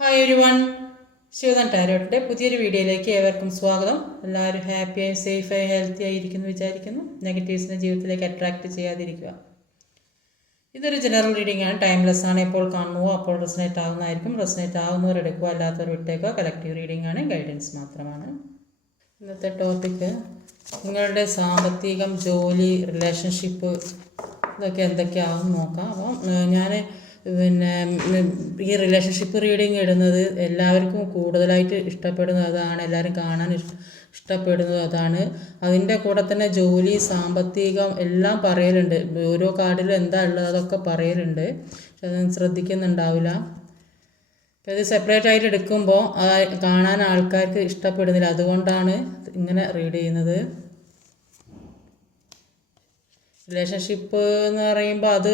Hi everyone, Shivadan ടാരോട്ടിൻ്റെ പുതിയൊരു വീഡിയോയിലേക്ക് ഏവർക്കും സ്വാഗതം. എല്ലാവരും ഹാപ്പിയായി സേഫായി ഹെൽത്തി ആയിരിക്കുന്നു വിചാരിക്കുന്നു. നെഗറ്റീവ്സിനെ ജീവിതത്തിലേക്ക് അട്രാക്റ്റ് ചെയ്യാതിരിക്കുക. ഇതൊരു ജനറൽ റീഡിംഗ് ആണ്, ടൈംലെസ് ആണ്. എപ്പോൾ കാണുന്നുവോ അപ്പോൾ റെസനേറ്റ് ആവുന്നതായിരിക്കും. റെസനേറ്റ് ആവുന്നവർ എടുക്കുക, അല്ലാത്തവർ വിട്ടേക്കുക. കളക്റ്റീവ് റീഡിംഗ് ആണ്, ഗൈഡൻസ് മാത്രമാണ്. ഇന്നത്തെ ടോപ്പിക്ക് നിങ്ങളുടെ സാമ്പത്തികം, ജോലി, റിലേഷൻഷിപ്പ് ഇതൊക്കെ എന്തൊക്കെയാവും നോക്കാം. അപ്പം ഞാൻ ഈ റിലേഷൻഷിപ്പ് റീഡിങ് ഇടുന്നത് എല്ലാവർക്കും കൂടുതലായിട്ട് ഇഷ്ടപ്പെടുന്നത് അതാണ്, എല്ലാവരും കാണാൻ ഇഷ്ടപ്പെടുന്നത് അതാണ്. അതിൻ്റെ കൂടെ തന്നെ ജോലി, സാമ്പത്തികം എല്ലാം പറയലുണ്ട്. ഓരോ കാർഡിലും എന്താ ഉള്ളത് അതൊക്കെ പറയലുണ്ട്. പക്ഷെ അതൊന്നും ശ്രദ്ധിക്കുന്നുണ്ടാവില്ല. അപ്പോൾ ഇത് സെപ്പറേറ്റ് ആയിട്ട് എടുക്കുമ്പോൾ കാണാൻ ആൾക്കാർക്ക് ഇഷ്ടപ്പെടുന്നില്ല. അതുകൊണ്ടാണ് ഇങ്ങനെ റീഡ് ചെയ്യുന്നത്. റിലേഷൻഷിപ്പ് എന്ന് പറയുമ്പോൾ അത്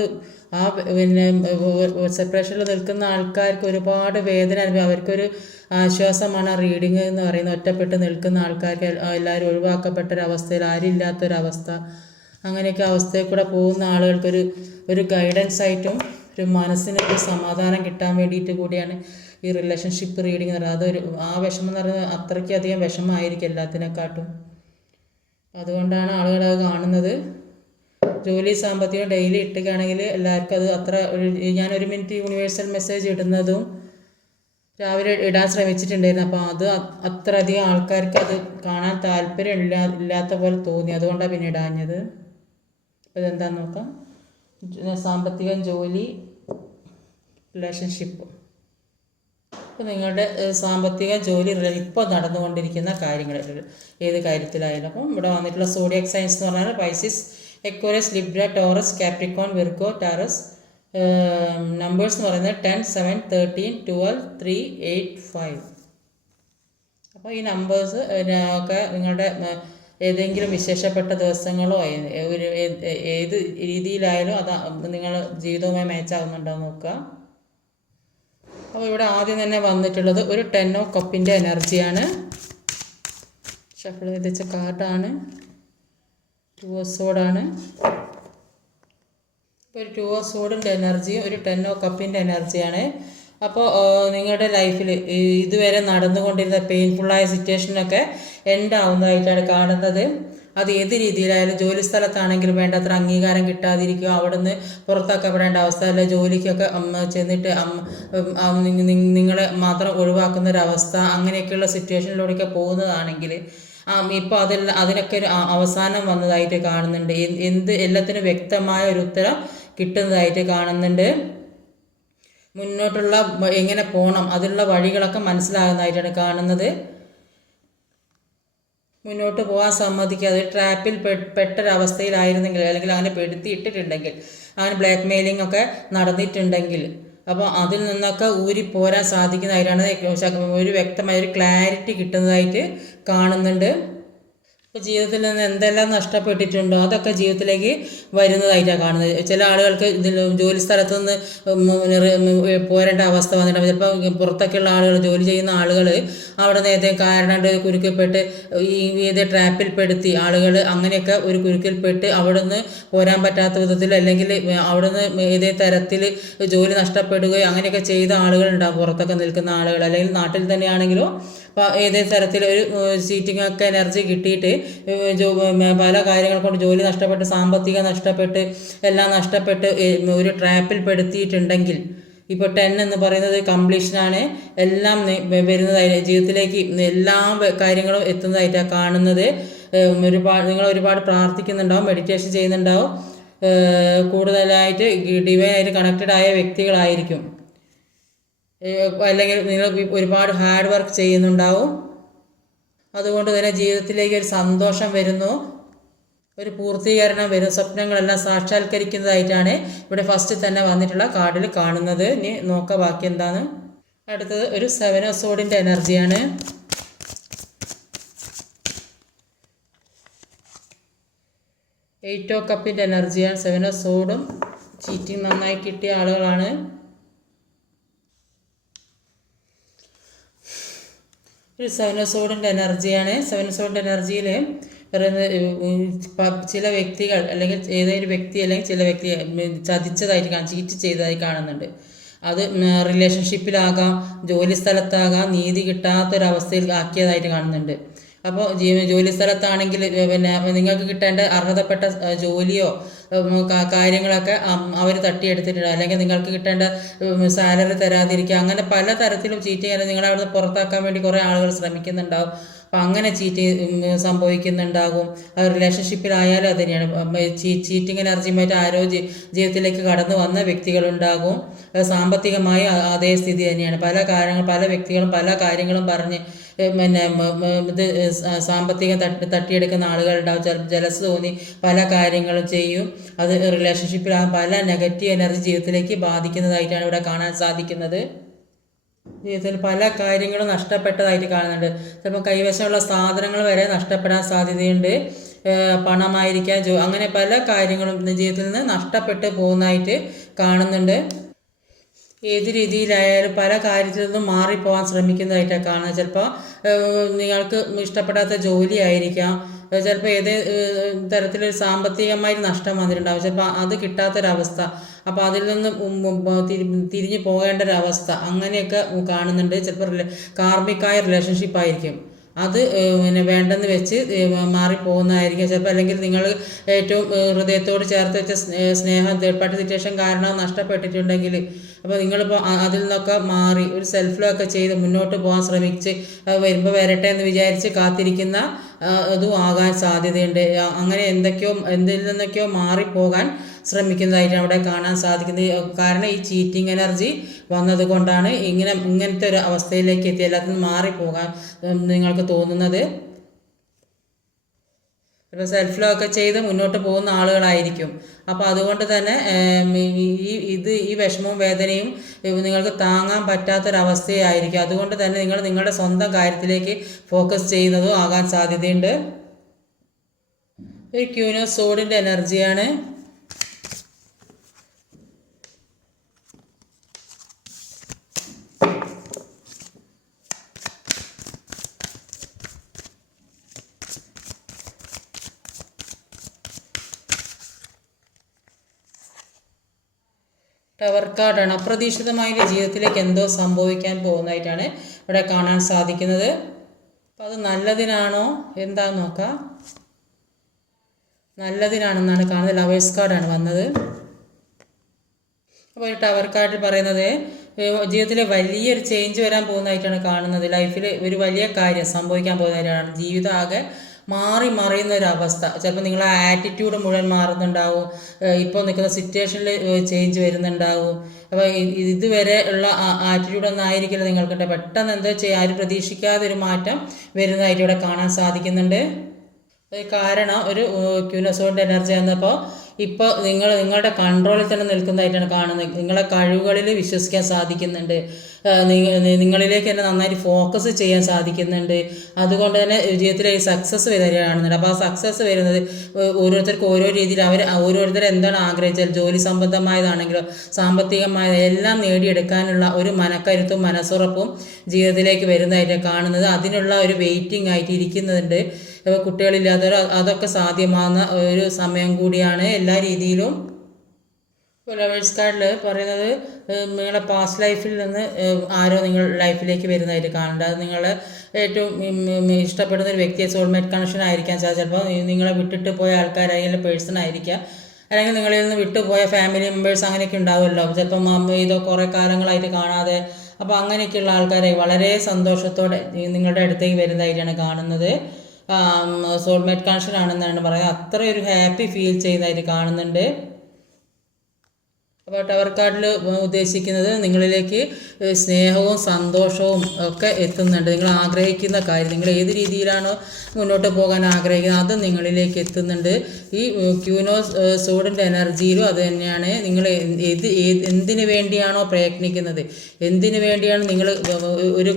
സെപ്പറേഷനിൽ നിൽക്കുന്ന ആൾക്കാർക്ക് ഒരുപാട് വേദന അനുഭവം, അവർക്കൊരു ആശ്വാസമാണ് റീഡിങ് എന്ന് പറയുന്നത്. ഒറ്റപ്പെട്ട് നിൽക്കുന്ന ആൾക്കാർക്ക്, എല്ലാവരും ഒഴിവാക്കപ്പെട്ടൊരവസ്ഥയിൽ, ആരും ഇല്ലാത്തൊരവസ്ഥ, അങ്ങനെയൊക്കെ അവസ്ഥയിൽ കൂടെ പോകുന്ന ആളുകൾക്കൊരു ഗൈഡൻസ് ആയിട്ടും ഒരു മനസ്സിനൊരു സമാധാനം കിട്ടാൻ വേണ്ടിയിട്ട് കൂടിയാണ് ഈ റിലേഷൻഷിപ്പ് റീഡിങ് എന്ന് പറയുന്നത്. അതൊരു വിഷമം എന്ന് പറയുന്നത് അത്രയ്ക്കധികം വിഷമമായിരിക്കും എല്ലാത്തിനെക്കാട്ടും. അതുകൊണ്ടാണ് ആളുകൾ അത് കാണുന്നത്. ജോലി, സാമ്പത്തികം ഡെയിലി ഇട്ടുകയാണെങ്കിൽ എല്ലാവർക്കും അത് അത്ര ഞാനൊരു മിനിറ്റ് യൂണിവേഴ്സൽ മെസ്സേജ് ഇടുന്നതും രാവിലെ ഇടാൻ ശ്രമിച്ചിട്ടുണ്ടായിരുന്നു. അപ്പോൾ അത് അത്ര അധികം ആൾക്കാർക്ക് അത് കാണാൻ താല്പര്യം ഇല്ലാത്ത പോലെ തോന്നി. അതുകൊണ്ടാണ് പിന്നെ ഇടാഞ്ഞത്. അപ്പോൾ ഇതെന്താണെന്ന് നോക്കാം. സാമ്പത്തികം, ജോലി, റിലേഷൻഷിപ്പ്. അപ്പോൾ നിങ്ങളുടെ സാമ്പത്തിക, ജോലി, ഇപ്പോൾ നടന്നുകൊണ്ടിരിക്കുന്ന കാര്യങ്ങൾ ഏത് കാര്യത്തിലായാലും. അപ്പം ഇവിടെ വന്നിട്ടുള്ള സോഡിയക് സൈൻസ് എന്ന് പറഞ്ഞാൽ Pisces, Aquarius, Libra, Taurus, Capricorn, Virgo, Taurus. Numbers എന്ന് പറയുന്നത് 10, 7, 13, 12, 3, 8, 5. അപ്പോൾ ഈ നമ്പേഴ്സ് ഒക്കെ നിങ്ങളുടെ ഏതെങ്കിലും വിശേഷപ്പെട്ട ദിവസങ്ങളോ ഏത് രീതിയിലായാലും അത് നിങ്ങൾ ജീവിതവുമായി മാച്ച് നോക്കുക. അപ്പോൾ ഇവിടെ ആദ്യം തന്നെ വന്നിട്ടുള്ളത് ഒരു 10 ഓഫ് കപ്പിൻ്റെ എനർജിയാണ്. ഷഫിൾ വിധിച്ച കാർഡാണ്. 2 ഓഫ് സോഡാണ്. ഇപ്പോൾ ഒരു 2 ഓഫ് സോഡിൻ്റെ എനർജിയും ഒരു 10 ഓഫ് കപ്പിൻ്റെ എനർജിയാണ്. അപ്പോൾ നിങ്ങളുടെ ലൈഫിൽ ഇതുവരെ നടന്നുകൊണ്ടിരുന്ന പെയിൻഫുള്ളായ സിറ്റുവേഷനൊക്കെ എൻഡ് ആവുന്നതായിട്ടാണ് കാണുന്നത്. അത് ഏത് രീതിയിലായാലും, ജോലി സ്ഥലത്താണെങ്കിലും വേണ്ടത്ര അംഗീകാരം കിട്ടാതിരിക്കുക, അവിടെ നിന്ന് പുറത്താക്കപ്പെടേണ്ട അവസ്ഥ, അല്ലെ ജോലിക്കൊക്കെ ചെന്നിട്ട് നിങ്ങളെ മാത്രം ഒഴിവാക്കുന്നൊരവസ്ഥ, അങ്ങനെയൊക്കെയുള്ള സിറ്റുവേഷനിലൂടെയൊക്കെ പോകുന്നതാണെങ്കിൽ ഇപ്പോൾ അതിനൊക്കെ ഒരു അവസാനം വന്നതായിട്ട് കാണുന്നുണ്ട്. എല്ലാത്തിനും വ്യക്തമായ ഒരു ഉത്തരം കിട്ടുന്നതായിട്ട് കാണുന്നുണ്ട്. മുന്നോട്ടുള്ള എങ്ങനെ പോകണം അതിനുള്ള വഴികളൊക്കെ മനസ്സിലാകുന്നതായിട്ടാണ് കാണുന്നത്. മുന്നോട്ട് പോകാൻ സമ്മതിക്കാതെ ട്രാപ്പിൽ പെട്ടൊരവസ്ഥയിലായിരുന്നെങ്കിൽ, അല്ലെങ്കിൽ അങ്ങനെ പെടുത്തിയിട്ടിട്ടുണ്ടെങ്കിൽ, അങ്ങനെ ബ്ലാക്ക് മെയിലിംഗ് ഒക്കെ നടന്നിട്ടുണ്ടെങ്കിൽ, അപ്പോൾ അതിൽ നിന്നൊക്കെ ഊരിപ്പോരാൻ സാധിക്കുന്നതായിട്ടാണ് ഒരു വ്യക്തമായ ഒരു ക്ലാരിറ്റി കിട്ടുന്നതായിട്ട് കാണുന്നുണ്ട്. ഇപ്പോൾ ജീവിതത്തിൽ നിന്ന് എന്തെല്ലാം നഷ്ടപ്പെട്ടിട്ടുണ്ടോ അതൊക്കെ ജീവിതത്തിലേക്ക് വരുന്നതായിട്ടാണ് കാണുന്നത്. ചില ആളുകൾക്ക് ഇതിൽ ജോലി സ്ഥലത്തു നിന്ന് പോരേണ്ട അവസ്ഥ വന്നിട്ടുണ്ടാകും. ചിലപ്പോൾ പുറത്തൊക്കെയുള്ള ആളുകൾ, ജോലി ചെയ്യുന്ന ആളുകൾ അവിടെ നിന്ന് ഏതെങ്കിലും കാരണം കുരുക്കിൽപ്പെട്ട് ഏതേ ട്രാപ്പിൽപ്പെടുത്തി ആളുകൾ അങ്ങനെയൊക്കെ ഒരു കുരുക്കിൽപ്പെട്ട് അവിടെ നിന്ന് പോരാൻ പറ്റാത്ത വിധത്തിൽ, അല്ലെങ്കിൽ അവിടെ നിന്ന് ഏതേ തരത്തിൽ ജോലി നഷ്ടപ്പെടുകയോ അങ്ങനെയൊക്കെ ചെയ്ത ആളുകളുണ്ടാകും. പുറത്തൊക്കെ നിൽക്കുന്ന ആളുകൾ, അല്ലെങ്കിൽ നാട്ടിൽ തന്നെയാണെങ്കിലോ ഏതേ തരത്തിലൊരു ചീറ്റിംഗ് ഒക്കെ എനർജി കിട്ടിയിട്ട് പല കാര്യങ്ങൾ കൊണ്ട് ജോലി നഷ്ടപ്പെട്ട്, സാമ്പത്തികം നഷ്ടപ്പെട്ട്, എല്ലാം നഷ്ടപ്പെട്ട് ഒരു ട്രാപ്പിൽ പെടുത്തിയിട്ടുണ്ടെങ്കിൽ, ഇപ്പോൾ 10 എന്ന് പറയുന്നത് കംപ്ലീഷനാണ്. എല്ലാം വരുന്നതായി ജീവിതത്തിലേക്ക് എല്ലാ കാര്യങ്ങളും എത്തുന്നതായിട്ടാണ് കാണുന്നത്. നിങ്ങൾ ഒരുപാട് പ്രാർത്ഥിക്കുന്നുണ്ടാവും, മെഡിറ്റേഷൻ ചെയ്യുന്നുണ്ടാവും, കൂടുതലായിട്ട് ഡിവൈനായിട്ട് കണക്റ്റഡ് ആയ വ്യക്തികളായിരിക്കും, അല്ലെങ്കിൽ നിങ്ങൾ ഒരുപാട് ഹാർഡ് വർക്ക് ചെയ്യുന്നുണ്ടാവും. അതുകൊണ്ട് തന്നെ ജീവിതത്തിലേക്ക് ഒരു സന്തോഷം വരുന്നു, ഒരു പൂർത്തീകരണം വരും, സ്വപ്നങ്ങളെല്ലാം സാക്ഷാത്കരിക്കുന്നതായിട്ടാണ് ഇവിടെ ഫസ്റ്റ് തന്നെ വന്നിട്ടുള്ള കാർഡിൽ കാണുന്നത്. ഇനി നോക്കാം ബാക്കി എന്താണ്. അടുത്തത് ഒരു 7 ഓഫ് സോഡിൻ്റെ എനർജിയാണ്. 8 ഓഫ് കപ്പിൻ്റെ എനർജിയാണ്. 7 ഓഫ് സോഡും ചീറ്റിംഗ് നന്നായി കിട്ടിയ ആളുകളാണ്. ഒരു 7 ഓഫ് സോഡിൻ്റെ എനർജിയാണ്. 7 ഓഫ് സോഡിൻ്റെ എനർജിയിൽ പറയുന്നത് ചില വ്യക്തികൾ, അല്ലെങ്കിൽ ഏതൊരു വ്യക്തി അല്ലെങ്കിൽ ചില വ്യക്തി ചതിച്ചതായിട്ട് ചീറ്റ് ചെയ്തതായി കാണുന്നുണ്ട്. അത് റിലേഷൻഷിപ്പിലാകാം, ജോലി സ്ഥലത്താകാം, നീതി കിട്ടാത്തൊരവസ്ഥയിൽ ആക്കിയതായിട്ട് കാണുന്നുണ്ട്. അപ്പോൾ ജോലി സ്ഥലത്താണെങ്കിൽ പിന്നെ നിങ്ങൾക്ക് കിട്ടേണ്ട അർഹതപ്പെട്ട ജോലിയോ കാര്യങ്ങളൊക്കെ അവർ തട്ടിയെടുത്തിട്ടുണ്ട്, അല്ലെങ്കിൽ നിങ്ങൾക്ക് കിട്ടേണ്ട സാലറി തരാതിരിക്കുക, അങ്ങനെ പല തരത്തിലും ചീറ്റ് ചെയ്യാൻ നിങ്ങളെ അവിടുന്ന് പുറത്താക്കാൻ വേണ്ടി കുറേ ആളുകൾ ശ്രമിക്കുന്നുണ്ടാവും. അപ്പം അങ്ങനെ ചീറ്റ് സംഭവിക്കുന്നുണ്ടാകും. അത് റിലേഷൻഷിപ്പിലായാലും അത് തന്നെയാണ്. ചീറ്റിംഗ് എനർജിയുമായിട്ട് ആരോ ജീവിതത്തിലേക്ക് കടന്നു വന്ന വ്യക്തികളുണ്ടാകും. സാമ്പത്തികമായി അതേ സ്ഥിതി തന്നെയാണ്. പല വ്യക്തികളും പല കാര്യങ്ങളും പറഞ്ഞ് പിന്നെ ഇത് സാമ്പത്തികം തട്ടിയെടുക്കുന്ന ആളുകളുണ്ടാവും. ജലസ് തോന്നി പല കാര്യങ്ങളും ചെയ്യും. അത് റിലേഷൻഷിപ്പിൽ പല നെഗറ്റീവ് എനർജി ജീവിതത്തിലേക്ക് ബാധിക്കുന്നതായിട്ടാണ് ഇവിടെ കാണാൻ സാധിക്കുന്നത്. ജീവിതത്തിൽ പല കാര്യങ്ങളും നഷ്ടപ്പെട്ടതായിട്ട് കാണുന്നുണ്ട്. ചിലപ്പോൾ കൈവശമുള്ള സാധനങ്ങൾ വരെ നഷ്ടപ്പെടാൻ സാധ്യതയുണ്ട്. പണമായിരിക്കാം, അങ്ങനെ പല കാര്യങ്ങളും ജീവിതത്തിൽ നിന്ന് നഷ്ടപ്പെട്ടു പോകുന്നതായിട്ട് കാണുന്നുണ്ട്. ഏത് രീതിയിലായാലും പല കാര്യത്തിൽ നിന്നും മാറിപ്പോകാൻ ശ്രമിക്കുന്നതായിട്ടാണ് കാണുന്നത്. ചിലപ്പോൾ നിങ്ങൾക്ക് ഇഷ്ടപ്പെടാത്ത ജോലി ആയിരിക്കാം, ചിലപ്പോൾ ഏത് തരത്തിലൊരു സാമ്പത്തികമായി നഷ്ടം വന്നിട്ടുണ്ടാവും, ചിലപ്പോൾ അത് കിട്ടാത്തൊരവസ്ഥ, അപ്പോൾ അതിൽ നിന്ന് തിരിഞ്ഞു പോകേണ്ട ഒരവസ്ഥ അങ്ങനെയൊക്കെ കാണുന്നുണ്ട്. ചിലപ്പോൾ കാർമികമായ റിലേഷൻഷിപ്പ് ആയിരിക്കും, അത് പിന്നെ വേണ്ടെന്ന് വെച്ച് മാറിപ്പോകുന്നതായിരിക്കും ചിലപ്പോൾ. അല്ലെങ്കിൽ നിങ്ങൾ ഏറ്റവും ഹൃദയത്തോട് ചേർത്ത് വെച്ച സ്നേഹം തേർഡ് പാർട്ടി സിറ്റുവേഷൻ കാരണം നഷ്ടപ്പെട്ടിട്ടുണ്ടെങ്കിൽ, അപ്പോൾ നിങ്ങളിപ്പോൾ അതിൽ നിന്നൊക്കെ മാറി ഒരു സെൽഫ് ലോ ഒക്കെ ചെയ്ത് മുന്നോട്ട് പോകാൻ ശ്രമിച്ച് വരുമ്പോൾ വരട്ടെ എന്ന് വിചാരിച്ച് കാത്തിരിക്കുന്ന ഇതും ആകാൻ സാധ്യതയുണ്ട്. അങ്ങനെ എന്തിൽ നിന്നൊക്കെയോ മാറിപ്പോകാൻ ശ്രമിക്കുന്നതായിട്ട് അവിടെ കാണാൻ സാധിക്കുന്നത്. കാരണം ഈ ചീറ്റിംഗ് എനർജി വന്നത് കൊണ്ടാണ് ഇങ്ങനത്തെ ഒരു അവസ്ഥയിലേക്ക് എത്തി എല്ലാത്തിൽ നിന്ന് മാറിപ്പോകാൻ നിങ്ങൾക്ക് തോന്നുന്നത്. ഇപ്പോൾ സെൽഫ് ലോ ഒക്കെ ചെയ്ത് മുന്നോട്ട് പോകുന്ന ആളുകളായിരിക്കും. അപ്പോൾ അതുകൊണ്ട് തന്നെ ഈ വിഷമവും വേദനയും നിങ്ങൾക്ക് താങ്ങാൻ പറ്റാത്തൊരവസ്ഥയായിരിക്കും. അതുകൊണ്ട് തന്നെ നിങ്ങൾ നിങ്ങളുടെ സ്വന്തം കാര്യത്തിലേക്ക് ഫോക്കസ് ചെയ്യുന്നതും ആകാൻ സാധ്യതയുണ്ട്. ഒരു ക്യൂൻ ഓഫ് സോഡിൻ്റെ എനർജിയാണ്. ടവർ കാർഡാണ്. അപ്രതീക്ഷിതമായ ജീവിതത്തിലേക്ക് എന്തോ സംഭവിക്കാൻ പോകുന്നതായിട്ടാണ് ഇവിടെ കാണാൻ സാധിക്കുന്നത്. അപ്പോൾ അത് നല്ലതിനാണോ എന്താണെന്ന് നോക്കാം. നല്ലതിനാണെന്നാണ് കാണുന്നത്. ലവേഴ്സ് കാർഡാണ് വന്നത്. അപ്പോൾ ഈ ടവർ കാർഡിൽ പറയുന്നത് ജീവിതത്തിൽ വലിയൊരു ചേഞ്ച് വരാൻ പോകുന്നതായിട്ടാണ് കാണുന്നത്. ലൈഫിൽ ഒരു വലിയ കാര്യം സംഭവിക്കാൻ പോകുന്നതായിട്ടാണ്. ജീവിതം ആകെ മറിയുന്ന ഒരവസ്ഥ. ചിലപ്പോൾ നിങ്ങളെ ആറ്റിറ്റ്യൂഡ് മുഴുവൻ മാറുന്നുണ്ടാവും. ഇപ്പോൾ നിൽക്കുന്ന സിറ്റുവേഷനിൽ ചേഞ്ച് വരുന്നുണ്ടാവും. അപ്പോൾ ഇതുവരെ ഉള്ള ആറ്റിറ്റ്യൂഡൊന്നും ആയിരിക്കില്ല നിങ്ങൾക്കിട്ട്. പെട്ടെന്ന് എന്തോ ആരും പ്രതീക്ഷിക്കാതെ ഒരു മാറ്റം വരുന്നതായിട്ട് ഇവിടെ കാണാൻ സാധിക്കുന്നുണ്ട്. കാരണം ഒരു ക്യൂനസോണിൻ്റെ എനർജി എന്നപ്പോൾ ഇപ്പോൾ നിങ്ങളുടെ കൺട്രോളിൽ തന്നെ നിൽക്കുന്നതായിട്ടാണ് കാണുന്നത്. നിങ്ങളെ കഴിവുകളിൽ വിശ്വസിക്കാൻ സാധിക്കുന്നുണ്ട്. നിങ്ങളിലേക്ക് തന്നെ നന്നായിട്ട് ഫോക്കസ് ചെയ്യാൻ സാധിക്കുന്നുണ്ട്. അതുകൊണ്ട് തന്നെ ജീവിതത്തിലെ സക്സസ് വരികയാണെന്നുണ്ട്. അപ്പോൾ ആ സക്സസ് വരുന്നത് ഓരോരുത്തർക്കും ഓരോ രീതിയിൽ ഓരോരുത്തർ എന്താണ് ആഗ്രഹിച്ചാൽ ജോലി സംബന്ധമായതാണെങ്കിലോ സാമ്പത്തികമായ എല്ലാം നേടിയെടുക്കാനുള്ള ഒരു മനക്കരുത്തും മനസ്സുറപ്പും ജീവിതത്തിലേക്ക് വരുന്നതായിട്ട് കാണുന്നത്. അതിനുള്ള ഒരു വെയിറ്റിംഗ് ആയിട്ട് ഇരിക്കുന്നുണ്ട്. കുട്ടികളില്ലാത്തവർ അതൊക്കെ സാധ്യമാകുന്ന ഒരു സമയം കൂടിയാണ് എല്ലാ രീതിയിലും. ലവേഴ്സ് കാർഡിൽ പറയുന്നത് നിങ്ങളുടെ പാസ്റ്റ് ലൈഫിൽ നിന്ന് ആരോ നിങ്ങൾ ലൈഫിലേക്ക് വരുന്നതായിട്ട് കാണുന്നുണ്ട്. അത് നിങ്ങളെ ഏറ്റവും ഇഷ്ടപ്പെടുന്ന ഒരു വ്യക്തിയെ സോൾമേറ്റ് കണക്ഷൻ ആയിരിക്കാം. ചിലപ്പോൾ നിങ്ങളെ വിട്ടിട്ട് പോയ ആൾക്കാരായാലും പേഴ്സൺ ആയിരിക്കാം, അല്ലെങ്കിൽ നിങ്ങളിൽ നിന്ന് വിട്ടുപോയ ഫാമിലി മെമ്പേഴ്സ് അങ്ങനെയൊക്കെ ഉണ്ടാവുമല്ലോ. ചിലപ്പം ഇതോ കുറേ കാലങ്ങളായിട്ട് കാണാതെ, അപ്പോൾ അങ്ങനെയൊക്കെയുള്ള ആൾക്കാരെ വളരെ സന്തോഷത്തോടെ നിങ്ങളുടെ അടുത്തേക്ക് വരുന്നതായിട്ടാണ് കാണുന്നത്. സോൾമേറ്റ് കണക്ഷൻ ആണെന്നാണ് പറയുന്നത്. അത്ര ഒരു ഹാപ്പി ഫീൽ ചെയ്യുന്നതായിട്ട് കാണുന്നുണ്ട്. അപ്പോൾ ടവർ കാർഡിൽ ഉദ്ദേശിക്കുന്നത് നിങ്ങളിലേക്ക് സ്നേഹവും സന്തോഷവും ഒക്കെ എത്തുന്നുണ്ട്. നിങ്ങൾ ആഗ്രഹിക്കുന്ന കാര്യം, നിങ്ങൾ ഏത് രീതിയിലാണോ മുന്നോട്ട് പോകാൻ ആഗ്രഹിക്കുന്നത് അത് നിങ്ങളിലേക്ക് എത്തുന്നുണ്ട്. ഈ ക്യൂനോ സോഡിൻ്റെ എനർജിയിലും അത് തന്നെയാണ്. നിങ്ങൾ എന്തിനു വേണ്ടിയാണോ പ്രയത്നിക്കുന്നത്, എന്തിനു വേണ്ടിയാണ് നിങ്ങൾ ഒരു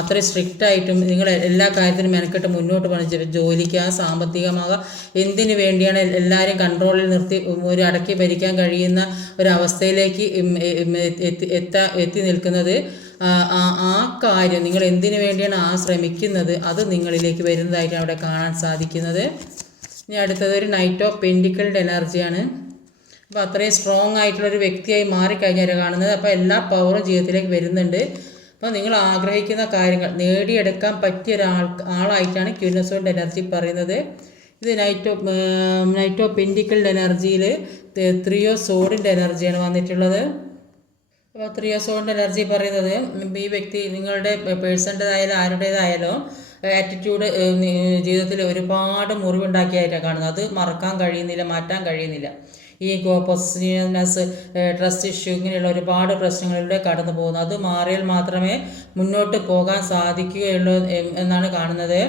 അത്ര സ്ട്രിക്റ്റായിട്ടും നിങ്ങൾ എല്ലാ കാര്യത്തിനും മെനക്കെട്ട് മുന്നോട്ട് പോകണം, ജോലിക്കാ സാമ്പത്തികമാകാം, എന്തിനു വേണ്ടിയാണ് എല്ലാവരും കൺട്രോളിൽ നിർത്തി ഒരു അടക്കി ഭരിക്കാൻ കഴിയുന്ന ഒരവസ്ഥയിലേക്ക് എത്തി നിൽക്കുന്നത്. ആ കാര്യം നിങ്ങൾ എന്തിനു വേണ്ടിയാണ് ശ്രമിക്കുന്നത് അത് നിങ്ങളിലേക്ക് വരുന്നതായിട്ടാണ് അവിടെ കാണാൻ സാധിക്കുന്നത്. ഇനി അടുത്തത് ഒരു നൈറ്റ് ഓഫ് പെൻറ്റിക്കിൾഡ് എനർജിയാണ്. അപ്പോൾ അത്രയും സ്ട്രോങ് ആയിട്ടുള്ളൊരു വ്യക്തിയായി മാറിക്കഴിഞ്ഞാൽ കാണുന്നത്. അപ്പോൾ എല്ലാ പവറും ജീവിതത്തിലേക്ക് വരുന്നുണ്ട്. അപ്പോൾ നിങ്ങൾ ആഗ്രഹിക്കുന്ന കാര്യങ്ങൾ നേടിയെടുക്കാൻ പറ്റിയ ആളായിട്ടാണ് ക്വീൻ ഓഫ് സോൾഡ് എനർജി പറയുന്നത്. ഇത് നൈറ്റ് ഓഫ് പെൻറ്റിക്കിൾഡ് എനർജിയിൽ 3 ഓഫ് സോഡിൻ്റെ എനർജിയാണ് വന്നിട്ടുള്ളത്. അപ്പോൾ 3 ഓഫ് സോഡിൻ്റെ എനർജി പറയുന്നത് ഈ വ്യക്തി നിങ്ങളുടെ പേഴ്സൻ്റെതായാലും ആരുടേതായാലും ആറ്റിറ്റ്യൂഡ് ജീവിതത്തിൽ ഒരുപാട് മുറിവുണ്ടാക്കിയായിട്ടാണ് കാണുന്നത്. അത് മറക്കാൻ കഴിയുന്നില്ല, മാറ്റാൻ കഴിയുന്നില്ല. ഈഗോ, പൊസസീവ്നെസ്, ട്രസ്റ്റ് ഇഷ്യൂ, ഇങ്ങനെയുള്ള ഒരുപാട് പ്രശ്നങ്ങളിലൂടെ കടന്നു പോകുന്നു. അത് മാറിയാൽ മാത്രമേ മുന്നോട്ട് പോകാൻ സാധിക്കുകയുള്ളൂ എന്നാണ് കാണുന്നത്.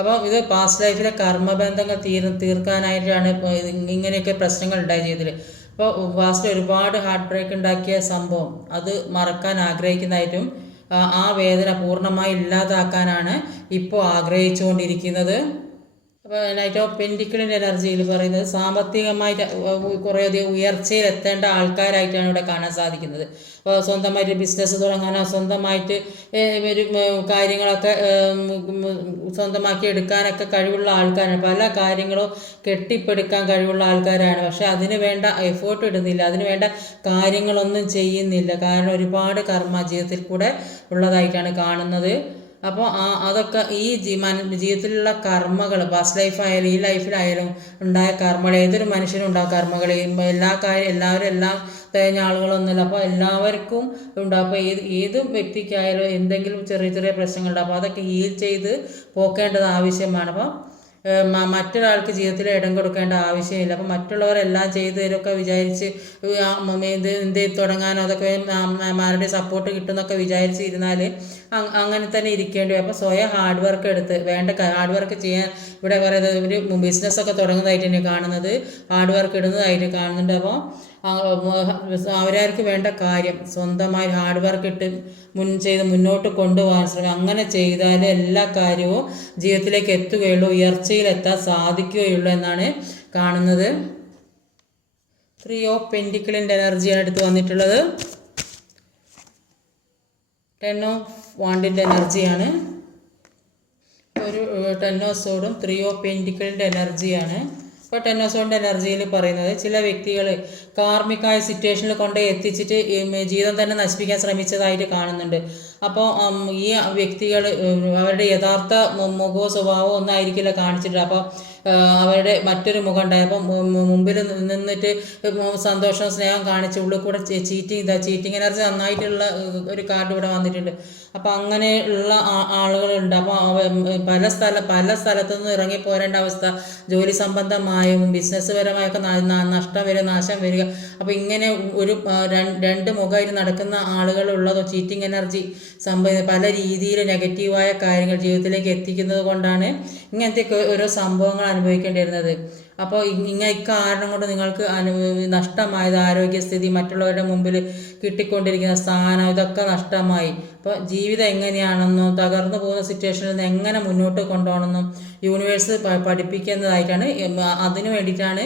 അപ്പോൾ ഇത് പാസ്റ്റ് ലൈഫിലെ കർമ്മബന്ധങ്ങൾ തീർക്കാനായിട്ടാണ് ഇങ്ങനെയൊക്കെ പ്രശ്നങ്ങൾ ഉണ്ടായ ജീവിതത്തിൽ. അപ്പോൾ പാസ്റ്റ് ഒരുപാട് ഹാർട്ട് ബ്രേക്ക് ഉണ്ടാക്കിയ സംഭവം അത് മറക്കാൻ ആഗ്രഹിക്കുന്നതായിട്ടും ആ വേദന പൂർണ്ണമായി ഇല്ലാതാക്കാനാണ് ഇപ്പോൾ ആഗ്രഹിച്ചുകൊണ്ടിരിക്കുന്നത്. അപ്പോൾ നൈറ്റ് ഓഫ് പെൻറ്റിക്കിളിൻ്റെ എനർജിയിൽ പറയുന്നത് സാമ്പത്തികമായിട്ട് കുറേയധികം ഉയർച്ചയിൽ എത്തേണ്ട ആൾക്കാരായിട്ടാണ് ഇവിടെ കാണാൻ സാധിക്കുന്നത്. അപ്പോൾ സ്വന്തമായിട്ട് ബിസിനസ് തുടങ്ങാനോ സ്വന്തമായിട്ട് ഒരു കാര്യങ്ങളൊക്കെ സ്വന്തമാക്കി എടുക്കാനൊക്കെ കഴിവുള്ള ആൾക്കാരാണ്. പല കാര്യങ്ങളും കെട്ടിപ്പടുക്കാൻ കഴിവുള്ള ആൾക്കാരാണ്. പക്ഷെ അതിന് വേണ്ട എഫേർട്ട് ഇടുന്നില്ല, അതിന് വേണ്ട കാര്യങ്ങളൊന്നും ചെയ്യുന്നില്ല. കാരണം ഒരുപാട് കർമ്മ ജീവിതത്തിൽ കൂടെ ഉള്ളതായിട്ടാണ് കാണുന്നത്. അപ്പോൾ അതൊക്കെ ഈ ജീവിതത്തിലുള്ള കർമ്മകൾ പാസ്റ്റ് ലൈഫായാലും ഈ ലൈഫിലായാലും ഉണ്ടായ കർമ്മകൾ, ഏതൊരു മനുഷ്യനും ഉണ്ടാകും കർമ്മകൾ. എല്ലാവരും എല്ലാം തേഞ്ഞ ആളുകളൊന്നുമില്ല. അപ്പോൾ എല്ലാവർക്കും ഉണ്ടാകും. അപ്പോൾ ഏത് വ്യക്തിക്കായാലും എന്തെങ്കിലും ചെറിയ ചെറിയ പ്രശ്നങ്ങളുണ്ടാകും. അപ്പോൾ അതൊക്കെ ഹീൽ ചെയ്ത് പോക്കേണ്ടത് ആവശ്യമാണ്. അപ്പോൾ മറ്റൊരാൾക്ക് ജീവിതത്തിൽ ഇടം കൊടുക്കേണ്ട ആവശ്യമില്ല. അപ്പോൾ മറ്റുള്ളവരെല്ലാം ചെയ്ത് തരുമൊക്കെ വിചാരിച്ച് എന്ത് തുടങ്ങാനോ അതൊക്കെ ആരുടെ സപ്പോർട്ട് കിട്ടുമെന്നൊക്കെ വിചാരിച്ചിരുന്നാൽ അങ്ങനെ തന്നെ ഇരിക്കേണ്ടി വരും. അപ്പോൾ സ്വയം ഹാർഡ് വർക്ക് എടുത്ത് ഹാർഡ് വർക്ക് ചെയ്യാൻ ഇവിടെ പറയുന്നത് ഒരു ബിസിനസ്സൊക്കെ തുടങ്ങുന്നതായിട്ട് തന്നെ കാണുന്നത്, ഹാർഡ് വർക്ക് ഇടുന്നതായിട്ട് കാണുന്നുണ്ട്. അപ്പോൾ അവരവർക്ക് വേണ്ട കാര്യം സ്വന്തമായി ഹാർഡ് വർക്ക് ഇട്ട് മുന്നോട്ട് കൊണ്ടുപോകാൻ ശ്രമിക്കും. അങ്ങനെ ചെയ്താൽ എല്ലാ കാര്യവും ജീവിതത്തിലേക്ക് എത്തുകയുള്ളൂ, ഉയർച്ചയിലെത്താൻ സാധിക്കുകയുള്ളൂ എന്നാണ് കാണുന്നത്. 3 ഓഫ് പെൻറ്റിക്കിളിൻ്റെ എനർജിയാണ് എടുത്ത് വന്നിട്ടുള്ളത്. 10 ഓഫ് വാണ്ടിൻ്റെ എനർജിയാണ്. ഒരു 10 ഓഫ് സോഡും 3 ഓഫ് പെൻറ്റിക്കിളിൻ്റെ എനർജിയാണ്. ഇപ്പോൾ 10 ഓഫ് സോഡിൻ്റെ എനർജിയിൽ പറയുന്നത് ചില വ്യക്തികൾ കാർമികമായ സിറ്റുവേഷനിൽ കൊണ്ട് എത്തിച്ചിട്ട് ജീവിതം തന്നെ നശിപ്പിക്കാൻ ശ്രമിച്ചതായിട്ട് കാണുന്നുണ്ട്. അപ്പോൾ ഈ വ്യക്തികൾ അവരുടെ യഥാർത്ഥ മുഖവും സ്വഭാവവും ഒന്നും ആയിരിക്കില്ല കാണിച്ചിട്ട്. അപ്പോൾ അവരുടെ മറ്റൊരു മുഖം ഉണ്ടായപ്പോൾ മുമ്പിൽ നിന്നിട്ട് സന്തോഷം സ്നേഹം കാണിച്ച് ഉള്ളിൽ കൂടെ ചീറ്റിംഗ് എനർജി നന്നായിട്ടുള്ള ഒരു കാർഡ് ഇവിടെ വന്നിട്ടുണ്ട്. അപ്പോൾ അങ്ങനെയുള്ള ആളുകളുണ്ട്. അപ്പോൾ പല സ്ഥലത്തു നിന്ന് ഇറങ്ങി പോരേണ്ട അവസ്ഥ, ജോലി സംബന്ധമായും ബിസിനസ് പരമായൊക്കെ നഷ്ടം വരിക, നാശം വരിക. അപ്പോൾ ഇങ്ങനെ ഒരു രണ്ട് മുഖമായിട്ട് നടക്കുന്ന ആളുകളുള്ളതോ ചീറ്റിംഗ് എനർജി പല രീതിയിൽ നെഗറ്റീവായ കാര്യങ്ങൾ ജീവിതത്തിലേക്ക് എത്തിക്കുന്നത് കൊണ്ടാണ് ഇങ്ങനത്തെ ഓരോ സംഭവങ്ങൾ അനുഭവിക്കേണ്ടി വരുന്നത്. അപ്പോൾ ഇക്കാരണം കൊണ്ട് നിങ്ങൾക്ക് നഷ്ടമായത് ആരോഗ്യസ്ഥിതി, മറ്റുള്ളവരുടെ മുമ്പിൽ കിട്ടിക്കൊണ്ടിരിക്കുന്ന സ്ഥാനം, ഇതൊക്കെ നഷ്ടമായി. അപ്പോൾ ജീവിതം എങ്ങനെയാണെന്നും തകർന്നു പോകുന്ന സിറ്റുവേഷനിൽ നിന്ന് എങ്ങനെ മുന്നോട്ട് കൊണ്ടുപോകണമെന്നും യൂണിവേഴ്സ് പഠിപ്പിക്കുന്നതായിട്ടാണ്. അതിനു വേണ്ടിയിട്ടാണ്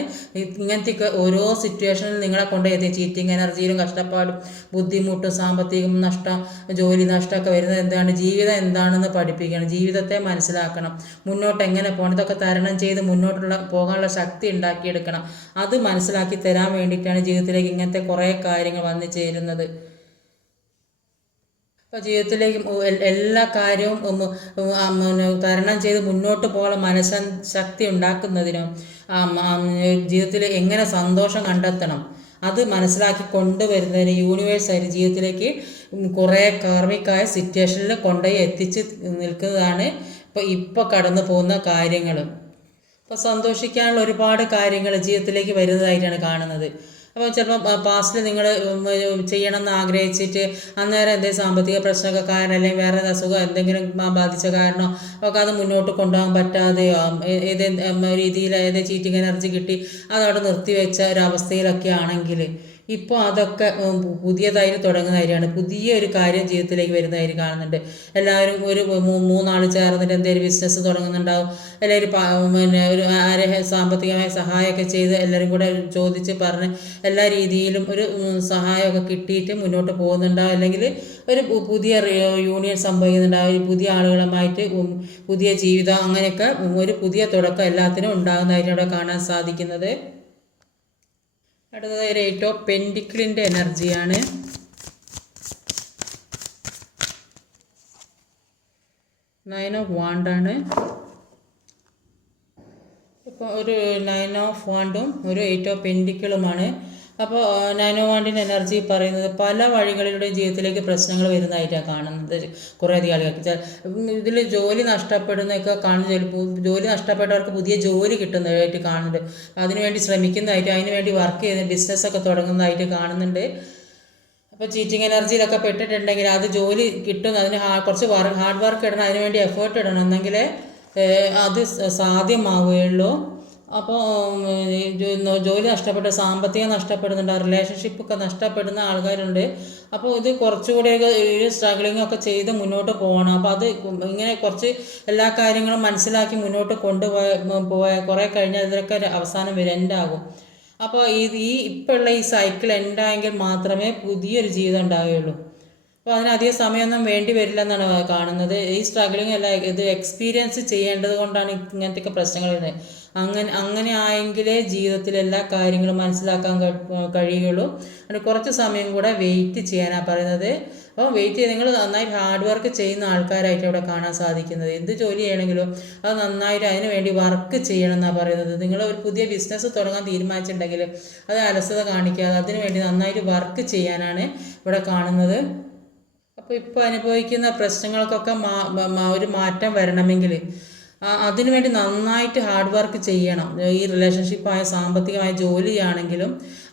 ഇങ്ങനത്തെ ഓരോ സിറ്റുവേഷനിൽ നിങ്ങളെ കൊണ്ടുപോയി ചീറ്റിംഗ് എനർജിയിലും കഷ്ടപ്പാടും ബുദ്ധിമുട്ടും സാമ്പത്തികം നഷ്ടം ജോലി നഷ്ടമൊക്കെ വരുന്നത് എന്താണ്, ജീവിതം എന്താണെന്ന് പഠിപ്പിക്കണം, ജീവിതത്തെ മനസ്സിലാക്കണം, മുന്നോട്ട് എങ്ങനെ പോകണം, ഇതൊക്കെ തരണം ചെയ്ത് പോകാനുള്ള ശക്തി ഉണ്ടാക്കിയെടുക്കണം. അത് മനസ്സിലാക്കി തരാൻ വേണ്ടിയിട്ടാണ് ജീവിതത്തിലേക്ക് ഇങ്ങനത്തെ കുറേ കാര്യങ്ങൾ വന്നു ചേരുന്നത്. അപ്പോൾ ജീവിതത്തിലേക്ക് എല്ലാ കാര്യവും തരണം ചെയ്ത് മുന്നോട്ട് പോകാൻ ശക്തി ഉണ്ടാക്കുന്നതിനും ജീവിതത്തിൽ എങ്ങനെ സന്തോഷം കണ്ടെത്തണം അത് മനസ്സിലാക്കി കൊണ്ടുവരുന്നതിന് യൂണിവേഴ്സായിട്ട് ജീവിതത്തിലേക്ക് കുറേ കാർമികമായ സിറ്റുവേഷനിൽ കൊണ്ടുപോയി എത്തിച്ച് നിൽക്കുന്നതാണ് ഇപ്പോൾ കടന്നു പോകുന്ന കാര്യങ്ങൾ. അപ്പോൾ സന്തോഷിക്കാനുള്ള ഒരുപാട് കാര്യങ്ങൾ ജീവിതത്തിലേക്ക് വരുന്നതായിട്ടാണ് കാണുന്നത്. അപ്പോൾ ചിലപ്പോൾ പാസ്റ്റിൽ നിങ്ങൾ ചെയ്യണമെന്ന് ആഗ്രഹിച്ചിട്ട് അന്നേരം എന്തെങ്കിലും സാമ്പത്തിക പ്രശ്നമൊക്കെ കാരണം അല്ലെങ്കിൽ വേറെ അസുഖം എന്തെങ്കിലും ബാധിച്ച കാരണം ഒക്കെ അത് മുന്നോട്ട് കൊണ്ടുപോകാൻ പറ്റാതെയോ ഏത് രീതിയിൽ ഏത് ചീറ്റിംഗ് എനർജി കിട്ടി അതവിടെ നിർത്തിവെച്ച ഒരവസ്ഥയിലൊക്കെ ആണെങ്കിൽ ഇപ്പോൾ അതൊക്കെ പുതിയതായിട്ട് തുടങ്ങുന്നതായിരിക്കാണ്. പുതിയൊരു കാര്യം ജീവിതത്തിലേക്ക് വരുന്നതായിട്ട് കാണുന്നുണ്ട്. എല്ലാവരും ഒരു 3 ആൾ ചേർന്നിട്ട് എന്തെങ്കിലും ബിസിനസ് തുടങ്ങുന്നുണ്ടാവും. എല്ലാവരും ഒരു ആരെ സാമ്പത്തികമായ സഹായമൊക്കെ ചെയ്ത് എല്ലാവരും കൂടെ ചോദിച്ച് പറഞ്ഞ് എല്ലാ രീതിയിലും ഒരു സഹായമൊക്കെ കിട്ടിയിട്ട് മുന്നോട്ട് പോകുന്നുണ്ടാവും. അല്ലെങ്കിൽ ഒരു പുതിയ യൂണിയൻ സംഭവിക്കുന്നുണ്ടാവും. പുതിയ ആളുകളുമായിട്ട് പുതിയ ജീവിതം അങ്ങനെയൊക്കെ ഒരു പുതിയ തുടക്കം എല്ലാത്തിനും ഉണ്ടാകുന്നതായിട്ട് ഇവിടെ കാണാൻ സാധിക്കുന്നത്. അടുത്തത് ഒരു 8 ഓഫ് പെൻഡിക്കിളിൻ്റെ എനർജിയാണ്. 9 ഓഫ് വാണ്ടാണ്. ഇപ്പോൾ ഒരു 9 ഓഫ് വാണ്ടും ഒരു 8 ഓഫ് പെൻഡിക്കിളുമാണ്. അപ്പോൾ 9 ഓഫ് വാണ്ടിൻ്റെ എനർജി പറയുന്നത് പല വഴികളിലൂടെ ജീവിതത്തിലേക്ക് പ്രശ്നങ്ങൾ വരുന്നതായിട്ടാണ് കാണുന്നത്. കുറേയധികം ആളുകൾക്ക് ഇതിൽ ജോലി നഷ്ടപ്പെടുന്നതൊക്കെ കാണുന്നത്, ചിലപ്പോൾ ജോലി നഷ്ടപ്പെട്ടവർക്ക് പുതിയ ജോലി കിട്ടുന്നതായിട്ട് കാണുന്നുണ്ട്. അതിനുവേണ്ടി ശ്രമിക്കുന്നതായിട്ട്, അതിനുവേണ്ടി വർക്ക് ചെയ്ത് ബിസിനസ്സൊക്കെ തുടങ്ങുന്നതായിട്ട് കാണുന്നുണ്ട്. അപ്പോൾ ചീറ്റിംഗ് എനർജിയിലൊക്കെ പെട്ടിട്ടുണ്ടെങ്കിൽ അത് ജോലി കിട്ടും. അതിന് കുറച്ച് ഹാർഡ് വർക്ക് ഇടണം, അതിനുവേണ്ടി എഫേർട്ട് ഇടണം, എന്നെങ്കിൽ അത് സാധ്യമാവുകയുള്ളൂ. അപ്പോൾ ജോലി നഷ്ടപ്പെട്ട, സാമ്പത്തികം നഷ്ടപ്പെടുന്നുണ്ട്, റിലേഷൻഷിപ്പൊക്കെ നഷ്ടപ്പെടുന്ന ആൾക്കാരുണ്ട്. അപ്പോൾ ഇത് കുറച്ചുകൂടി ഒരു സ്ട്രഗിളിംഗ് ഒക്കെ ചെയ്ത് മുന്നോട്ട് പോകണം. അപ്പോൾ അത് ഇങ്ങനെ കുറച്ച് എല്ലാ കാര്യങ്ങളും മനസ്സിലാക്കി മുന്നോട്ട് കൊണ്ടുപോയ കുറേ കഴിഞ്ഞാൽ ഇതിലൊക്കെ അവസാനം വരും, എൻഡാകും. അപ്പോൾ ഇപ്പോൾ ഉള്ള ഈ സൈക്കിൾ എൻഡായെങ്കിൽ മാത്രമേ പുതിയൊരു ജീവിതം ഉണ്ടാവുകയുള്ളൂ. അപ്പോൾ അതിന് അധികം സമയമൊന്നും വേണ്ടി വരില്ല എന്നാണ് കാണുന്നത്. ഈ സ്ട്രഗിളിങ് അല്ല, ഇത് എക്സ്പീരിയൻസ് ചെയ്യേണ്ടത് കൊണ്ടാണ് ഇങ്ങനത്തെയൊക്കെ പ്രശ്നങ്ങൾ വരുന്നത്. അങ്ങനെ ആയെങ്കിലേ ജീവിതത്തിൽ എല്ലാ കാര്യങ്ങളും മനസ്സിലാക്കാൻ കഴിയുകയുള്ളൂ. അതുകൊണ്ട് കുറച്ച് സമയം കൂടെ വെയിറ്റ് ചെയ്യാനാണ് പറയുന്നത്. അപ്പോൾ വെയിറ്റ് ചെയ്ത് നിങ്ങൾ നന്നായിട്ട് ഹാർഡ് വർക്ക് ചെയ്യുന്ന ആൾക്കാരായിട്ട് ഇവിടെ കാണാൻ സാധിക്കുന്നത്. എന്ത് ജോലി ചെയ്യണമെങ്കിലും അത് നന്നായിട്ട് അതിന് വേണ്ടി വർക്ക് ചെയ്യണം എന്നാണ് പറയുന്നത്. നിങ്ങൾ ഒരു പുതിയ ബിസിനസ് തുടങ്ങാൻ തീരുമാനിച്ചിട്ടുണ്ടെങ്കിൽ അത് അലസത കാണിക്കാതെ അതിന് വേണ്ടി നന്നായിട്ട് വർക്ക് ചെയ്യാനാണ് ഇവിടെ കാണുന്നത്. അപ്പോൾ ഇപ്പോൾ അനുഭവിക്കുന്ന പ്രശ്നങ്ങൾക്കൊക്കെ ഒരു മാറ്റം വരണമെങ്കിൽ അതിനുവേണ്ടി നന്നായിട്ട് ഹാർഡ് വർക്ക് ചെയ്യണം. ഈ റിലേഷൻഷിപ്പായ, സാമ്പത്തികമായ, ജോലിയാണെങ്കിലും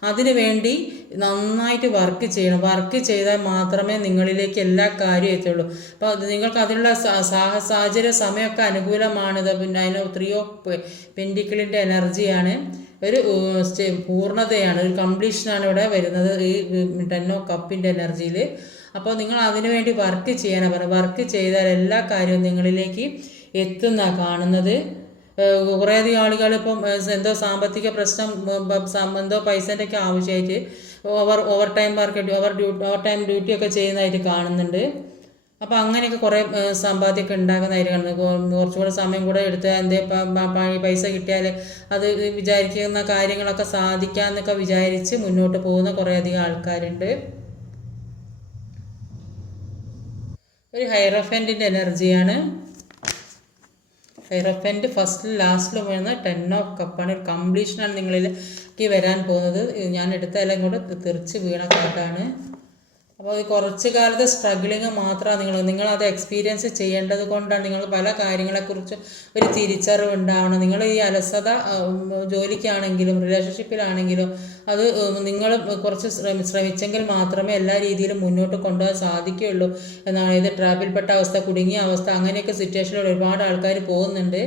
അതിനു വേണ്ടി നന്നായിട്ട് വർക്ക് ചെയ്യണം. വർക്ക് ചെയ്താൽ മാത്രമേ നിങ്ങളിലേക്ക് എല്ലാ കാര്യവും എത്തുള്ളൂ. അപ്പോൾ നിങ്ങൾക്ക് അതിനുള്ള സാഹചര്യ സമയമൊക്കെ അനുകൂലമാണ്. പിന്നെ അതിന് 3 ഓഫ് പെൻഡിക്കിളിൻ്റെ എനർജിയാണ്. ഒരു പൂർണ്ണതയാണ്, ഒരു കംപ്ലീഷനാണ് ഇവിടെ വരുന്നത് ഈ 10 ഓഫ് കപ്പിൻ്റെ എനർജിയിൽ. അപ്പോൾ നിങ്ങൾ അതിനു വേണ്ടി വർക്ക് ചെയ്യാനാണ് പറയുന്നത്. വർക്ക് ചെയ്താൽ എല്ലാ കാര്യവും നിങ്ങളിലേക്ക് എത്തുന്നതാണ് കാണുന്നത്. കുറേയധികം ആളുകൾ ഇപ്പം എന്തോ സാമ്പത്തിക പ്രശ്നം, എന്തോ പൈസൻ്റെ ഒക്കെ ആവശ്യമായിട്ട് ഓവർ ടൈം ടൈം ഡ്യൂട്ടിയൊക്കെ ചെയ്യുന്നതായിട്ട് കാണുന്നുണ്ട്. അപ്പോൾ അങ്ങനെയൊക്കെ കുറേ സമ്പാദ്യമൊക്കെ ഉണ്ടാക്കുന്നതായിട്ട് കാണുന്നത്. കുറച്ചുകൂടെ സമയം കൂടെ എടുത്ത് എന്തേ പൈസ കിട്ടിയാൽ അത് വിചാരിക്കുന്ന കാര്യങ്ങളൊക്കെ സാധിക്കാമെന്നൊക്കെ വിചാരിച്ച് മുന്നോട്ട് പോകുന്ന കുറേയധികം ആൾക്കാരുണ്ട്. ഒരു ഹൈറോഫൻറ്റിൻ്റെ എനർജിയാണ്. ഹൈറോഫൻറ്റ് ഫസ്റ്റിൽ ലാസ്റ്റിലും വരുന്ന 10 ഓഫ് കപ്പാണ്. ഒരു കംപ്ലീഷനാണ് നിങ്ങളിലേക്ക് വരാൻ പോകുന്നത്. ഞാൻ എടുത്തതെല്ലാം കൂടെ തെറിച്ച് വീണ കാട്ടാണ്. അപ്പോൾ കുറച്ച് കാലത്തെ സ്ട്രഗിളിങ് മാത്രമാണ് നിങ്ങളത് എക്സ്പീരിയൻസ് ചെയ്യേണ്ടത് കൊണ്ടാണ്. നിങ്ങൾ പല കാര്യങ്ങളെക്കുറിച്ച് ഒരു തിരിച്ചറിവ് ഉണ്ടാവണം. നിങ്ങൾ ഈ അലസത ജോലിക്കാണെങ്കിലും റിലേഷൻഷിപ്പിലാണെങ്കിലും അത് നിങ്ങൾ കുറച്ച് ശ്രമിച്ചെങ്കിൽ മാത്രമേ എല്ലാ രീതിയിലും മുന്നോട്ട് കൊണ്ടുപോകാൻ സാധിക്കുകയുള്ളൂ എന്നാണ്. ഇത് ട്രാപ്പിൽപ്പെട്ട അവസ്ഥ, കുടുങ്ങിയ അവസ്ഥ, അങ്ങനെയൊക്കെ സിറ്റുവേഷനിൽ ഒരുപാട് ആൾക്കാർ പോകുന്നുണ്ട്.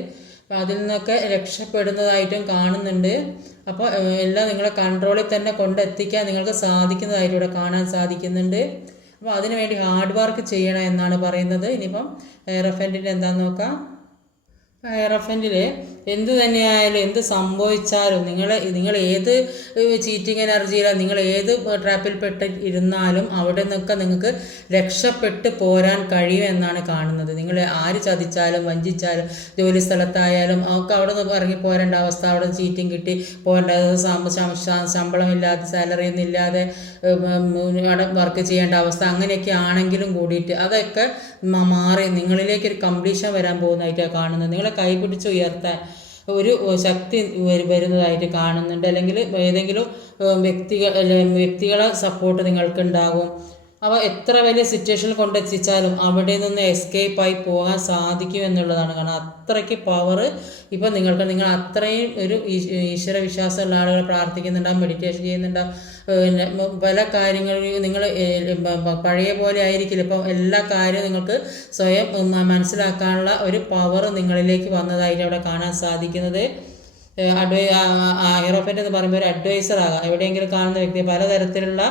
അതിൽ നിന്നൊക്കെ രക്ഷപ്പെടുന്നതായിട്ടും കാണുന്നുണ്ട്. അപ്പോൾ എല്ലാം നിങ്ങളെ കൺട്രോളിൽ തന്നെ കൊണ്ടെത്തിക്കാൻ നിങ്ങൾക്ക് സാധിക്കുന്നതായിട്ട് ഇവിടെ കാണാൻ സാധിക്കുന്നുണ്ട്. അപ്പോൾ അതിനുവേണ്ടി ഹാർഡ് വർക്ക് ചെയ്യണം എന്നാണ് പറയുന്നത്. ഇനിയിപ്പം ഹൈറോഫൻറ്റിൻ്റെ എന്താണെന്ന് നോക്കാം. ഹൈറോഫൻറ്റിൽ എന്ത് തന്നെയായാലും എന്ത് സംഭവിച്ചാലും നിങ്ങൾ ഏത് ചീറ്റിംഗ് എനർജിയിലാണ്, നിങ്ങൾ ഏത് ട്രാപ്പിൽപ്പെട്ട് ഇരുന്നാലും അവിടെ നിന്നൊക്കെ നിങ്ങൾക്ക് രക്ഷപ്പെട്ട് പോരാൻ കഴിയും എന്നാണ് കാണുന്നത്. നിങ്ങൾ ആര് ചതിച്ചാലും വഞ്ചിച്ചാലും ജോലി സ്ഥലത്തായാലും ഒക്കെ അവിടെ നിന്ന് ഇറങ്ങി പോരേണ്ട അവസ്ഥ, അവിടെ ചീറ്റിംഗ് കിട്ടി പോരേണ്ട, ശമ്പളമില്ലാതെ സാലറിയൊന്നും ഇല്ലാതെ അവിടെ വർക്ക് ചെയ്യേണ്ട അവസ്ഥ, അങ്ങനെയൊക്കെ ആണെങ്കിലും കൂടിയിട്ട് അതൊക്കെ മാറി നിങ്ങളിലേക്കൊരു കംപ്ലീഷൻ വരാൻ പോകുന്നതായിട്ടാണ് കാണുന്നത്. നിങ്ങളെ കൈപിടിച്ച് ഉയർത്താൻ ഒരു ശക്തി വരുന്നതായിട്ട് കാണുന്നുണ്ട്. അല്ലെങ്കിൽ ഏതെങ്കിലും വ്യക്തികളെ സപ്പോർട്ട് നിങ്ങൾക്കുണ്ടാകും. അവ എത്ര വലിയ സിറ്റുവേഷനിൽ കൊണ്ടെത്തിച്ചാലും അവിടെ നിന്ന് എസ്കേപ്പായി പോകാൻ സാധിക്കും എന്നുള്ളതാണ്. കാരണം അത്രയ്ക്ക് പവർ ഇപ്പം നിങ്ങൾ അത്രയും ഒരു ഈശ്വര വിശ്വാസമുള്ള ആളുകൾ പ്രാർത്ഥിക്കുന്നുണ്ടാവും, മെഡിറ്റേഷൻ ചെയ്യുന്നുണ്ടാവും, പല കാര്യങ്ങളും നിങ്ങൾ പഴയ പോലെ ആയിരിക്കില്ല. ഇപ്പം എല്ലാ കാര്യവും നിങ്ങൾക്ക് സ്വയം മനസ്സിലാക്കാനുള്ള ഒരു പവർ നിങ്ങളിലേക്ക് വന്നതായിട്ട് അവിടെ കാണാൻ സാധിക്കുന്നത്. ഹൈറോഫൻറ്റ് എന്ന് പറയുമ്പോൾ ഒരു അഡ്വൈസർ ആകാം. എവിടെയെങ്കിലും കാണുന്ന വ്യക്തി, പലതരത്തിലുള്ള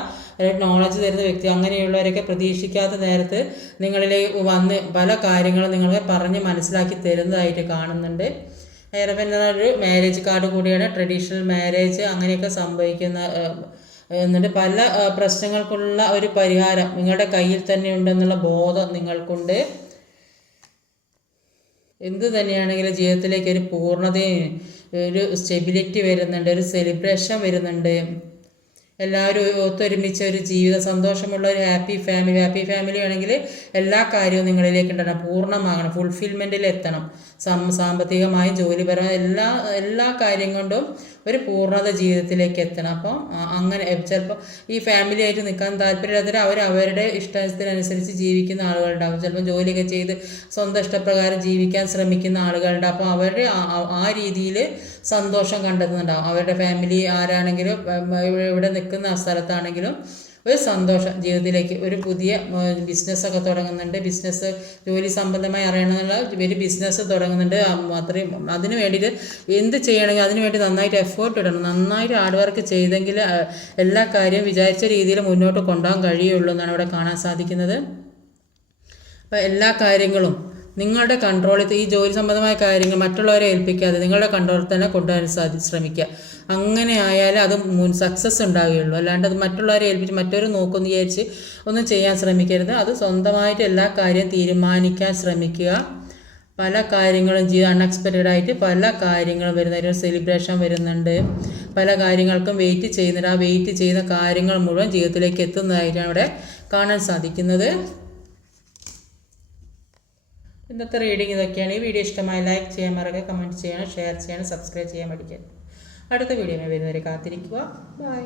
നോളജ് തരുന്ന വ്യക്തി, അങ്ങനെയുള്ളവരൊക്കെ പ്രതീക്ഷിക്കാത്ത നേരത്ത് നിങ്ങളിലേക്ക് വന്ന് പല കാര്യങ്ങളും നിങ്ങൾക്ക് പറഞ്ഞ് മനസ്സിലാക്കി തരുന്നതായിട്ട് കാണുന്നുണ്ട്. ഹൈറോഫൻറ്റ് എന്നൊരു മാരേജ് കാർഡ് കൂടിയാണ്. ട്രഡീഷണൽ മാരേജ് അങ്ങനെയൊക്കെ സംഭവിക്കുന്ന എന്നിട്ട് പല പ്രശ്നങ്ങൾക്കുള്ള ഒരു പരിഹാരം നിങ്ങളുടെ കയ്യിൽ തന്നെ ഉണ്ടെന്നുള്ള ബോധം നിങ്ങൾക്കുണ്ട്. എന്ത് തന്നെയാണെങ്കിലും ജീവിതത്തിലേക്ക് ഒരു പൂർണ്ണതയും ഒരു സ്റ്റെബിലിറ്റി വരുന്നുണ്ട്, ഒരു സെലിബ്രേഷൻ വരുന്നുണ്ട്. എല്ലാവരും ഒത്തൊരുമിച്ച ഒരു ജീവിതം, സന്തോഷമുള്ള ഒരു ഹാപ്പി ഫാമിലി ആണെങ്കിൽ എല്ലാ കാര്യവും നിങ്ങളിലേക്ക് ഉണ്ടാകണം, പൂർണ്ണമാകണം, ഫുൾഫിൽമെൻറ്റിൽ എത്തണം. സാമ്പത്തികമായും ജോലിപരമായും എല്ലാ കാര്യം കൊണ്ടും ഒരു പൂർണ്ണത ജീവിതത്തിലേക്ക് എത്തണം. അപ്പോൾ അങ്ങനെ ചിലപ്പോൾ ഈ ഫാമിലിയായിട്ട് നിൽക്കാൻ താല്പര്യമില്ലാത്തവർ അവരുടെ ഇഷ്ടത്തിനനുസരിച്ച് ജീവിക്കുന്ന ആളുകളുണ്ടാവും. ചിലപ്പോൾ ജോലിയൊക്കെ ചെയ്ത് സ്വന്തം ഇഷ്ടപ്രകാരം ജീവിക്കാൻ ശ്രമിക്കുന്ന ആളുകളുണ്ട്. അപ്പോൾ അവരുടെ ആ രീതിയിൽ സന്തോഷം കണ്ടെത്തുന്നുണ്ടാവും. അവരുടെ ഫാമിലി ആരാണെങ്കിലും ഇവിടെ നിൽക്കുന്ന സ്ഥലത്താണെങ്കിലും ഒരു സന്തോഷം ജീവിതത്തിലേക്ക്. ഒരു പുതിയ ബിസിനസ്സൊക്കെ തുടങ്ങുന്നുണ്ട്, ബിസിനസ് ജോലി സംബന്ധമായി അറിയണമെന്നുള്ള ഒരു ബിസിനസ് തുടങ്ങുന്നുണ്ട്. അത്രയും അതിന് വേണ്ടിയിട്ട് എന്ത് ചെയ്യണമെങ്കിൽ അതിന് വേണ്ടി നന്നായിട്ട് എഫേർട്ട് ഇടണം, നന്നായിട്ട് ഹാർഡ് വർക്ക് ചെയ്തെങ്കിൽ എല്ലാ കാര്യവും വിചാരിച്ച രീതിയിൽ മുന്നോട്ട് കൊണ്ടുപോകാൻ കഴിയുള്ളൂ എന്നാണ് ഇവിടെ കാണാൻ സാധിക്കുന്നത്. അപ്പോൾ എല്ലാ കാര്യങ്ങളും നിങ്ങളുടെ കൺട്രോളിൽ, ഈ ജോലി സംബന്ധമായ കാര്യങ്ങൾ മറ്റുള്ളവരെ ഏൽപ്പിക്കാതെ നിങ്ങളുടെ കൺട്രോളിൽ തന്നെ കൊണ്ടുവരാൻ ശ്രമിക്കുക. അങ്ങനെ ആയാലും അത് സക്സസ് ഉണ്ടാവുകയുള്ളൂ. അല്ലാണ്ട് അത് മറ്റുള്ളവരെ ഏൽപ്പിച്ച് മറ്റൊരു നോക്കുമെന്ന് വിചാരിച്ച് ഒന്നും ചെയ്യാൻ ശ്രമിക്കരുത്. അത് സ്വന്തമായിട്ട് എല്ലാ കാര്യവും തീരുമാനിക്കാൻ ശ്രമിക്കുക. പല കാര്യങ്ങളും അൺഎക്സ്പെക്റ്റഡ് ആയിട്ട് പല കാര്യങ്ങളും വരുന്ന ഒരു സെലിബ്രേഷൻ വരുന്നുണ്ട്, പല കാര്യങ്ങൾക്കും വെയിറ്റ് ചെയ്യുന്നുണ്ട്. ആ വെയിറ്റ് ചെയ്യുന്ന കാര്യങ്ങൾ മുഴുവൻ ജീവിതത്തിലേക്ക് എത്തുന്നതായിട്ടാണ് ഇവിടെ കാണാൻ സാധിക്കുന്നത്. ഇന്നത്തെ റീഡിങ് ഇതൊക്കെയാണ്. ഈ വീഡിയോ ഇഷ്ടമായി ലൈക്ക് ചെയ്യാൻ മറക്കുക, കമൻറ്റ് ചെയ്യണം, ഷെയർ ചെയ്യണം, സബ്സ്ക്രൈബ് ചെയ്യാൻ പഠിക്കുക. അടുത്ത വീഡിയോ വരുന്നവരെ കാത്തിരിക്കുക. ബൈ.